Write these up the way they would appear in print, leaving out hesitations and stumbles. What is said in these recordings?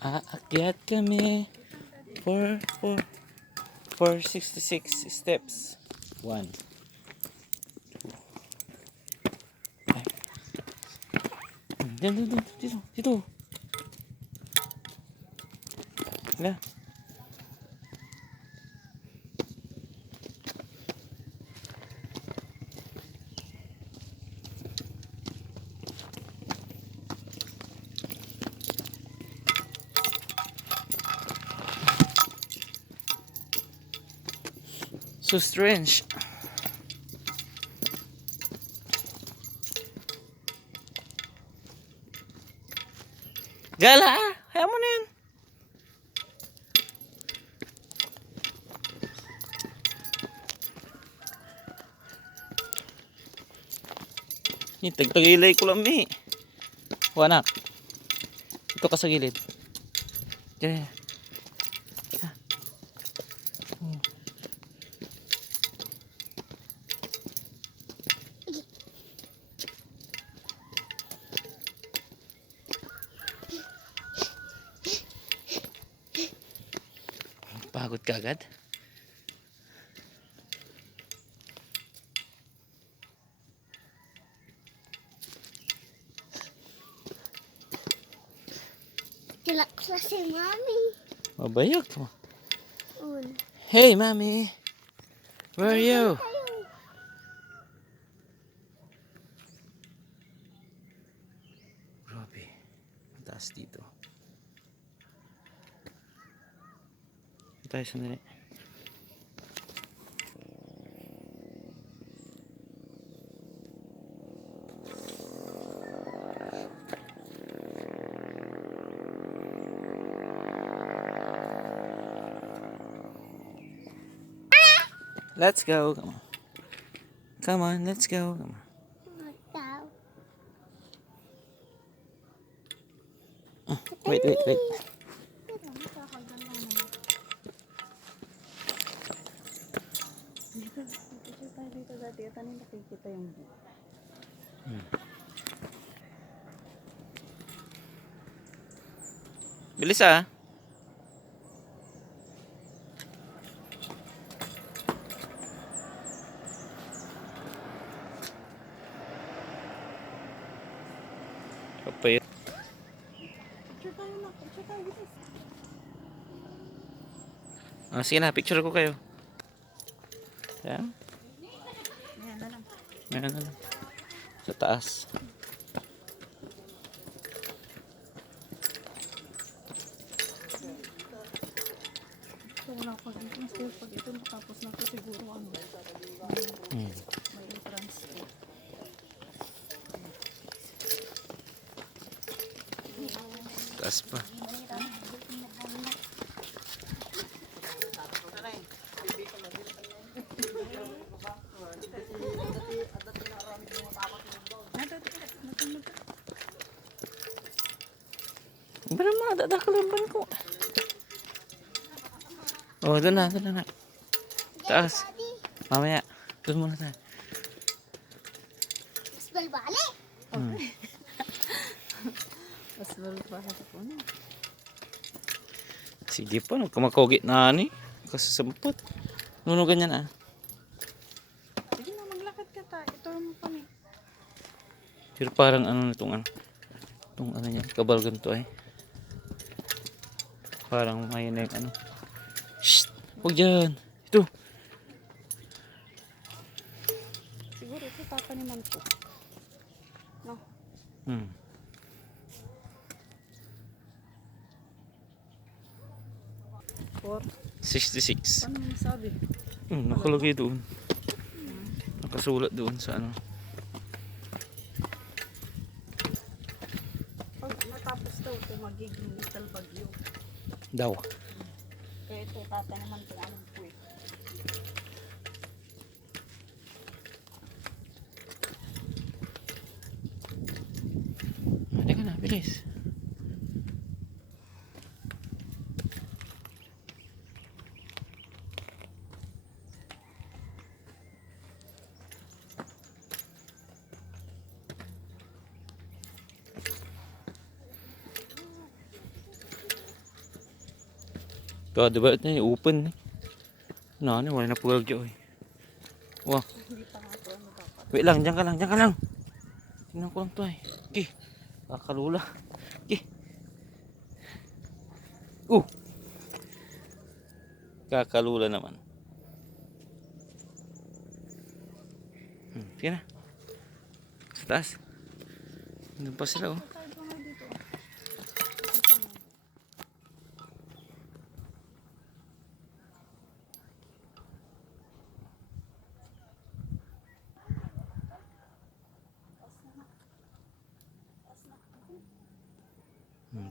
Aakyat kami for 66 steps. 1. Dito. Hala. So strange. Gala, hayaan mo na yan. Tagtagilay ko lang, mi. Anak. Ito ka sa gilid. Diyan. Pagod ka agad? Kilak sa si Mami. Mabayag mo. Un. Hey, Mommy. Where are you? Grabe. Mataas dito. Tayo sandali. Let's go. Come on. Come on, let's go. Come on. Mataw. Wait. Dito dati, tanin nakikita yung Bilis ah. Kapayat. picture tayo na, picture tayo dito. Sige na, picture ko kayo. Yan. Ayan na lang. Meron na lang. Sa taas. So wala pag ito, pag ito matapos na ito siguro ano, may entrance po. Taas pa. Pero mga dadakalamban ko. Oh, doon na. Taas. Mamaya. Doon muna tayo. Balbali. Mas malapasok po na. Sige pa, nagkamakogi na ni. Kasi sampot. Nuno ganyan ah. Sige na, maglakad ka ta. Ito mo pa ni. Pero parang ano nitong ano. Itong ano niya, kabal ganito ay. Parang may na yung ano. Shhh! Huwag dyan! Ito! Siguro ito tataniman ko. No? 66. Paano masabi? Nakalagay doon. Nakasulat doon sa ano. Pag natapos daw ito, magiging little bagyo. Daw. Kaya ito tataniman ko namin po eh. Halika na, bilis. Ito, diba ito yung open. Wala na pugag dyan. Wow. Hindi pa nga ito ano dapat. Wait lang, dyan ka lang. Tingnan ko lang to eh. Okay. Kakalula. Okay. Kakalula naman. Sige na. Sa taas. Doon pa sila oh. Tayo pa nga dito.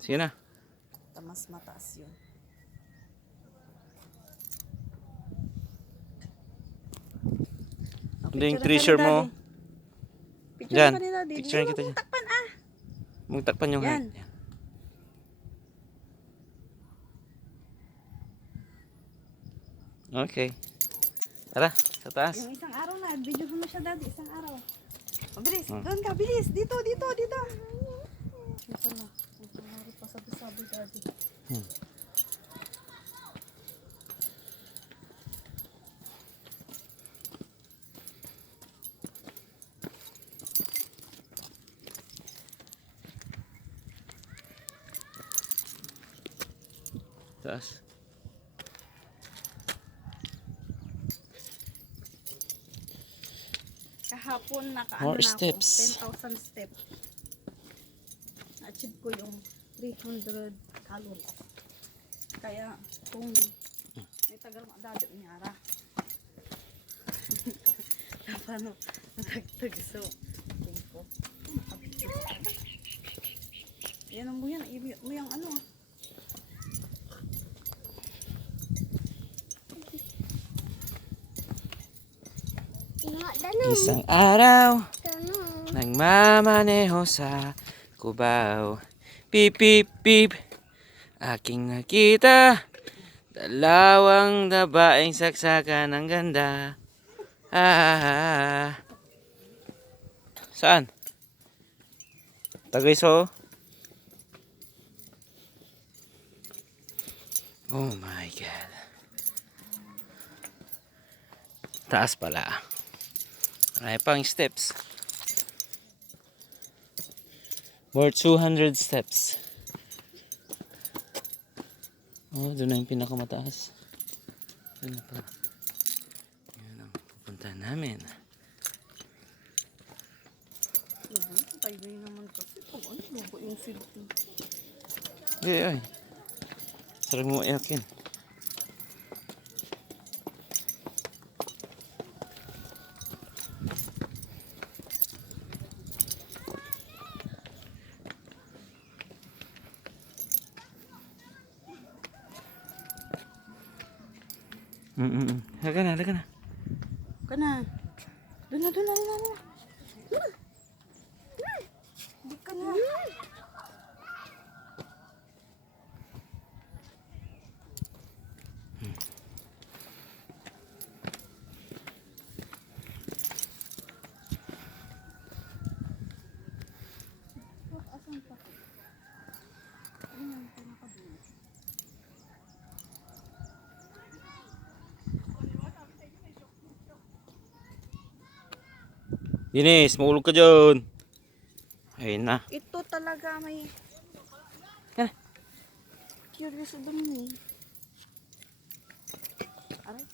Sige na. Mas mataas yun. Ito yung treasure mo. Picture Diyan. ka ni Daddy. Picture Hindi kita mo dyan. takpan ah. Magtakpan yung Yan. height. Yan. Okay. Tara, sa taas. Yung isang araw na, video mo siya Daddy, isang araw. Mabilis, Hmm. doon ka, bilis. Dito. Dito na. Ang pangarap pa sabi Daddy. Taas. Kahapon More na steps. ako, 10,000 steps. Na-achieve ko yung 300 calories. Kaya kung may tagal Daddy, unyara. Paano natagtag so tingin ko. Makabigyo ka. Yan mo yan, i-mute mo yung ano ah. Nga, danong. Isang araw, Danong. nagmamaneho sa Cubao. Pip, pip, pip. Aking nakita, dalawang babaeng saksakan ng ganda. Saan? Tagayso? Oh my God. Taas pala. Marami pang steps. More 200 steps. Oh, doon na yung pinakamataas. Doon na pala. Yan ang pupuntahan namin. Tayo naman kasi kung ano lubo yung silting. Ay. Sarap mo iakin. Halika na. Ka na. Doon na. Hindi ka na. Asan pa? Ayan, pinakadulo. Dinis, maulog ka dyan. Ayun na. Ito talaga may Yan. curious doon eh. Aray.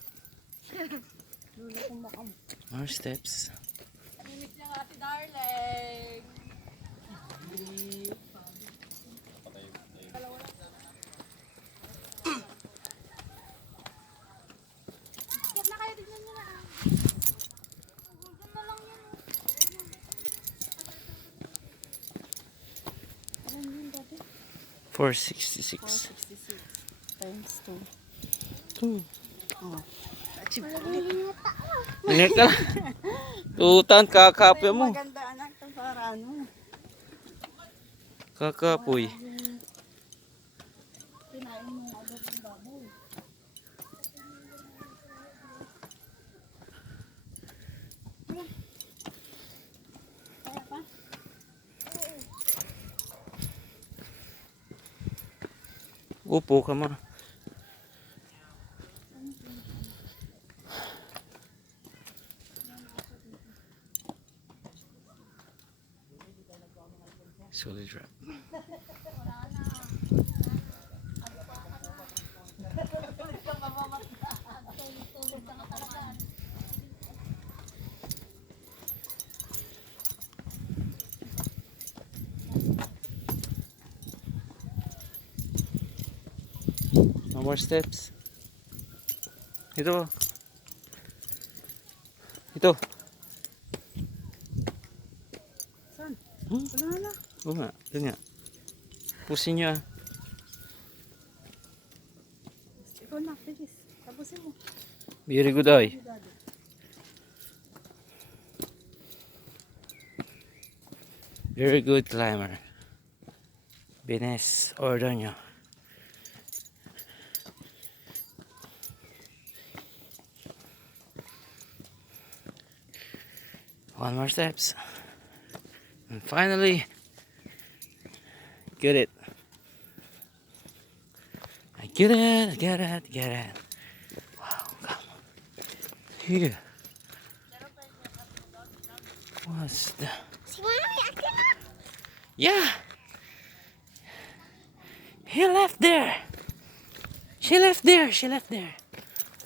Lula kong makam. More steps. Miss niya nga ate darling. Kaya na kayo, tignan niyo na ah. Diyan na lang yan. Ano yun dati? 466. 466 times 2. Hmm. Oh. Achieve ko ulit. Ingat ka lang. Tutan, kakapya mo. Maganda anak to para ano. Kakapoy. Kinain mo agad ng baboy. Kaya pa? Upo ka ma. Solid rock. No more steps. Ito. Ito. Saan? Hmm? Wala na. Oo nga. Ito nga. Pusin nyo ah. Ikaw na, bilis. Tapusin mo. Very good oy. Daddy. Very good climber. Bines Ordoño. One more steps. And finally, get it. I get it, I get it, I get it. Wow, come on. Here. What's the... Si Mami, akin na. Yeah. He left there. She left there. She left there.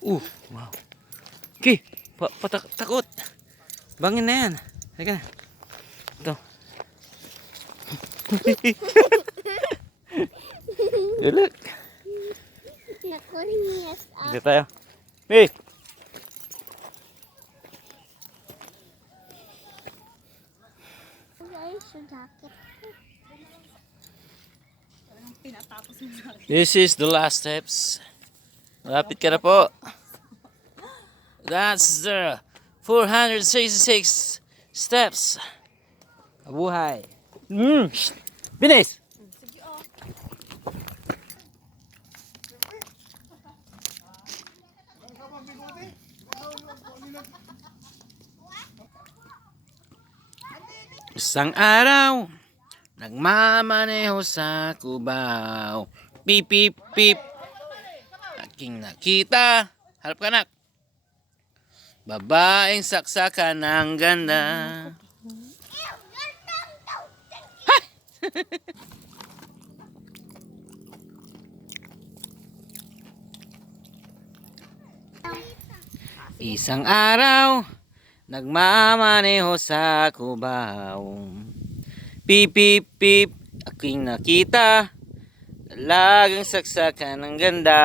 Ooh, wow. Okay, patakot. Bangin na yan. Halika na. Ito. Hey, look. Nakulinis ako. Dito tayo. Hey. Guys, yung jacket. Anong pinatapos mo sa akin? This is the last steps. Lapit ka na po. That's the 466 steps. Buhay. Bilis! Sige, oh. Isang araw, nagmamaneho sa Cubao. Pip, pip, pip. Aking nakita. Harap ka nak. Babaeng saksakan ng ganda. Isang araw, nagmamaneho sa Cubao. Pip, pip, pip, aking nakita. Dalagang saksakan ng ganda.